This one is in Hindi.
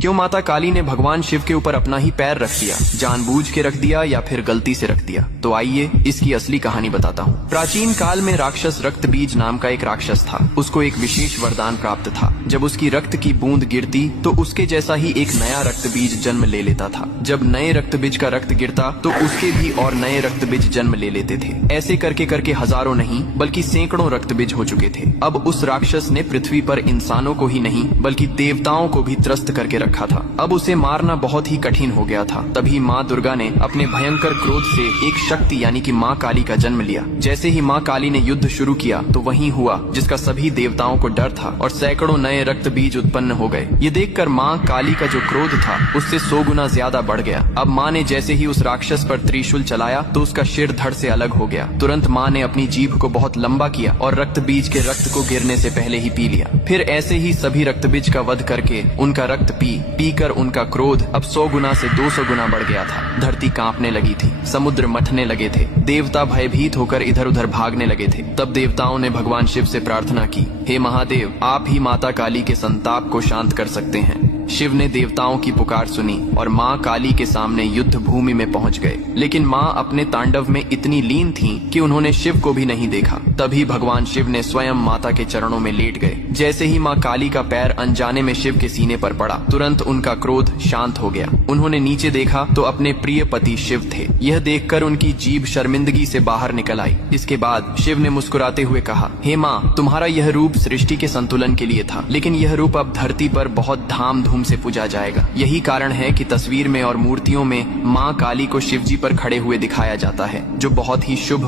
क्यों माता काली ने भगवान शिव के ऊपर अपना ही पैर रख दिया? जानबूझ के रख दिया या फिर गलती से रख दिया? तो आइए इसकी असली कहानी बताता हूँ। प्राचीन काल में राक्षस रक्त बीज नाम का एक राक्षस था। उसको एक विशेष वरदान प्राप्त था। जब उसकी रक्त की बूंद गिरती तो उसके जैसा ही एक नया रक्त बीज जन्म ले लेता था। जब नए रक्त बीज का रक्त गिरता तो उसके भी और नए रक्त बीज जन्म ले लेते थे। ऐसे करके करके हजारों नहीं बल्कि सैकड़ों रक्त बीज हो चुके थे। अब उस राक्षस ने पृथ्वी पर इंसानों को ही नहीं बल्कि देवताओं को भी त्रस्त करके रखा था। अब उसे मारना बहुत ही कठिन हो गया था। तभी माँ दुर्गा ने अपने भयंकर क्रोध से एक शक्ति यानी कि माँ काली का जन्म लिया। जैसे ही माँ काली ने युद्ध शुरू किया तो वही हुआ जिसका सभी देवताओं को डर था और सैकड़ों नए रक्त बीज उत्पन्न हो गए। ये देखकर माँ काली का जो क्रोध था उससे 100 गुना ज्यादा बढ़ गया। अब माँ ने जैसे ही उस राक्षस पर त्रिशूल चलाया तो उसका सिर धड़ से अलग हो गया। तुरंत माँ ने अपनी जीभ को बहुत लंबा किया और रक्त बीज के रक्त को गिरने से पहले ही पी लिया। फिर ऐसे ही सभी रक्त बीज का वध करके उनका रक्त पी कर उनका क्रोध अब 100 गुना से 200 गुना बढ़ गया था। धरती कांपने लगी थी, समुद्र मथने लगे थे, देवता भयभीत होकर इधर उधर भागने लगे थे। तब देवताओं ने भगवान शिव से प्रार्थना की, हे महादेव, आप ही माता काली के संताप को शांत कर सकते हैं। शिव ने देवताओं की पुकार सुनी और माँ काली के सामने युद्ध भूमि में पहुंच गए। लेकिन माँ अपने तांडव में इतनी लीन थीं कि उन्होंने शिव को भी नहीं देखा। तभी भगवान शिव ने स्वयं माता के चरणों में लेट गए। जैसे ही माँ काली का पैर अनजाने में शिव के सीने पर पड़ा, तुरंत उनका क्रोध शांत हो गया। उन्होंने नीचे देखा तो अपने प्रिय पति शिव थे। यह देखकर उनकी जीभ शर्मिंदगी से बाहर निकल आई। इसके बाद शिव ने मुस्कुराते हुए कहा, हे माँ, तुम्हारा यह रूप सृष्टि के संतुलन के लिए था, लेकिन यह रूप अब धरती पर बहुत धाम धूम से पूजा जाएगा। यही कारण है कि तस्वीर में और मूर्तियों में माँ काली को शिवजी पर खड़े हुए दिखाया जाता है, जो बहुत ही शुभ